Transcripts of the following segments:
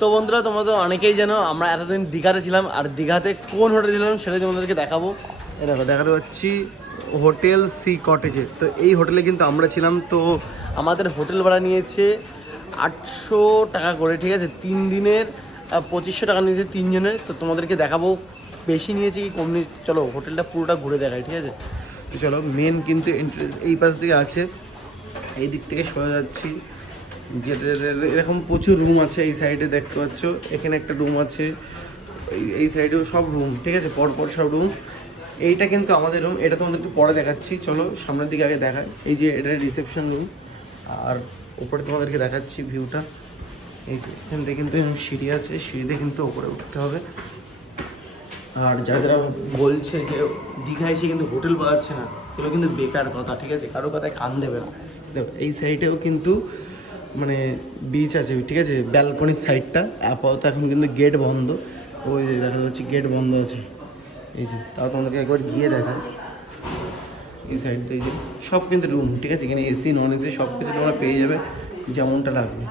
তো বন্ধুরা তোমরা তো অনেকেই জানো আমরা এতদিন দীঘাতে ছিলাম, আর দীঘাতে কোন হোটেলে ছিলাম সেটা তোমাদেরকে দেখাবো। এই দেখো, দেখাতে পাচ্ছি হোটেল সি কটেজে। তো এই হোটেলে কিন্তু আমরা ছিলাম, তো আমাদের হোটেল ভাড়া নিয়েছে আটশো টাকা করে, ঠিক আছে? তিন দিনের পঁচিশশো টাকা নিয়েছে তিনজনের, তো তোমাদেরকে দেখাবো। বেশি নিয়েছে কি কম নিয়েছে? চলো, হোটেলটা পুরোটা ঘুরে দেখাই, ঠিক আছে? তো চলো মেন কিন্তু entrance এই পাশ দিকে আছে। এই দিক থেকে সোজা যাচ্ছি। যেটা এরকম প্রচুর রুম আছে এই সাইডে দেখতে পাচ্ছ। এখানে একটা রুম আছে। এই- সাইডেও সব রুম ঠিক আছে? পরপর সব রুম এইটা কিন্তু আমাদের রুম এটা তোমাদেরকে পরে দেখাচ্ছি। চলো, সামনের দিকে আগে দেখাই। এই যে এটা রিসেপশন রুম আর উপরে তোমাদেরকে দেখাচ্ছি ভিউটা এই যে, এখান থেকে কিন্তু সিঁড়ি আছে। সিঁড়িতে কিন্তু উপরে উঠতে হবে। আর যারা বলছে যে দীঘা এসে কিন্তু হোটেল পাওয়াচ্ছে না সেগুলো কিন্তু বেকার কথা, ঠিক আছে? কারও কথায় কান দেবে না। দেখো, এই সাইডেও কিন্তু মানে বিচ আছে, ঠিক আছে? ব্যালকনির সাইডটা আপাতত এখন কিন্তু গেট বন্ধ। ওই যে দেখা যাচ্ছে গেট বন্ধ আছে। এই যে, তাও তোমাদেরকে একবার গিয়ে দেখায় এই সাইড এই যে, সব কিন্তু রুম ঠিক আছে? এখানে এসি নন এসি সব কিছু তোমরা পেয়ে যাবে, যেমনটা লাগবে।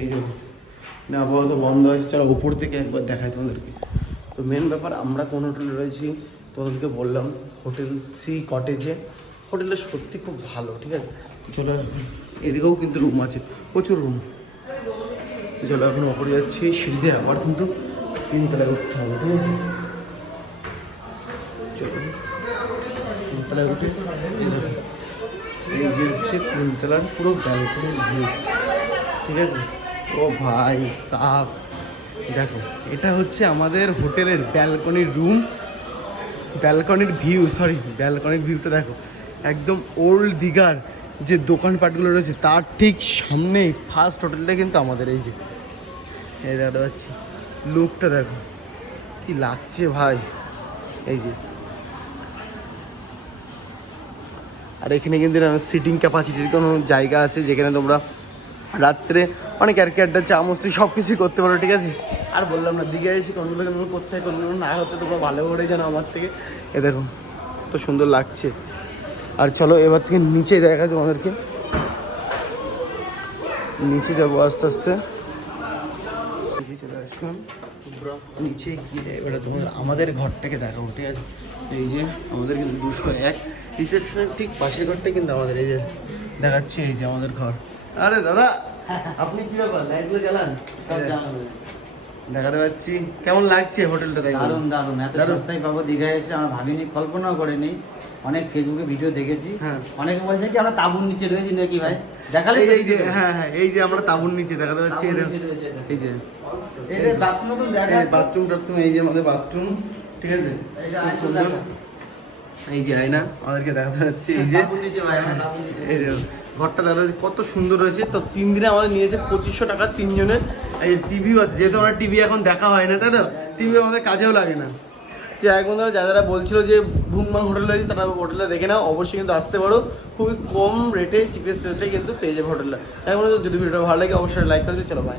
এই যে, না, আপাতত বন্ধ আছে। চলো উপর থেকে একবার দেখাই তোমাদেরকে। তো মেন ব্যাপার, আমরা কোন হোটেলে রয়েছি, তোমাদেরকে বললাম হোটেল সি কটেজে হোটেলটা সত্যি খুব ভালো, ঠিক আছে? চলো এদিকেও কিন্তু রুম আছে, প্রচুর রুম চলো এখন ওপরে যাচ্ছি, সিঁড়িতে আবার কিন্তু তিনতলায় উঠতে হবে, ঠিক আছে? চলো তিনতলায় উঠে এই যে হচ্ছে তিনতলার পুরো ব্যালকনির ভিউ ঠিক আছে? ও ভাই, সাপ। দেখো, এটা হচ্ছে আমাদের হোটেলের ব্যালকনির রুম ব্যালকনির ভিউ সরি ব্যালকনির ভিউটা দেখো, একদম ওল্ড দীঘার। যে দোকানপাটগুলো রয়েছে, তার ঠিক সামনেই ফার্স্ট হোটেলটা কিন্তু আমাদের, এই যে। এই দেখা যাচ্ছে লুকটা দেখো, কি লাগছে ভাই। এই যে। আর এখানে কিন্তু সিটিং ক্যাপাসিটির কোনো জায়গা আছে, যেখানে তোমরা রাত্রে অনেক আর কি আড্ডা, চা, মস্তি সব কিছুই করতে পারো, ঠিক আছে? আর বললাম না, দীঘায় এসে কোনগুলো হয় কোনগুলো না হতে তোমরা ভালো করে জানো আমার থেকে। এ দেখো, কত সুন্দর লাগছে। আর চলো এবার থেকে নিচে দেখা তোমাদেরকে। নিচে যাব আস্তে আস্তে। নিচে চলে আসলাম। নিচে গিয়ে এবারে তোমাদের আমাদের ঘরটাকে দেখাবো ঠিক আছে? এই যে আমাদের কিন্তু দুশো এক। রিসেপশনের ঠিক পাশের ঘরটা কিন্তু আমাদের এই যে দেখাচ্ছে এই যে আমাদের ঘর। আরে দাদা আপনি কি ব্যাপার? লাইটগুলো জ্বালান? সব। দেখাতে পাচ্ছি। কেমন লাগছে হোটেলটা দারুণ দারুণ দারুণ। এত। সস্তায় পাবো দীঘায় এসে আমরা ভাবিনি কল্পনাও করিনি। অনেক ফেসবুকে ভিডিও দেখেছি। হ্যাঁ। অনেকে বলছে কি আমরা তাবুর নিচে রয়েছি নাকি ভাই? দেখালে এই যে- হ্যাঁ হ্যাঁ এই যে আমরা তাবুর নিচে দেখাতে পাচ্ছি এই যে। এই যে বাথরুম বাথরুম টাথরুম এই যে আমাদের বাথরুম ঠিক আছে? এই যে খুব আয়না সুন্দর। দেখো। এই যে আয়না আমাদেরকে দেখাতে এই যে এই যে ঘরটা দেখা যাচ্ছে কত সুন্দর রয়েছে। তো তিন দিনে আমাদের নিয়েছে পঁচিশশো টাকা তিনজনের। এই টিভিও আছে যেহেতু আমার টিভি এখন দেখা হয় না তাই তো? টিভি আমাদের কাজেও লাগে না। যে এক বন্ধুরা যারা যারা বলছিল যে ভুংবাং হোটেল রয়েছে তারা হোটেলটা দেখে নাও অবশ্যই কিন্তু আসতে পারো। খুবই কম রেটে চিপেস্ট রেটে কিন্তু পেয়ে যাবে হোটেলটা। এক বন্ধু যদি ভিডিওটা ভালো লাগে অবশ্যই লাইক করে দিও। চলো বাই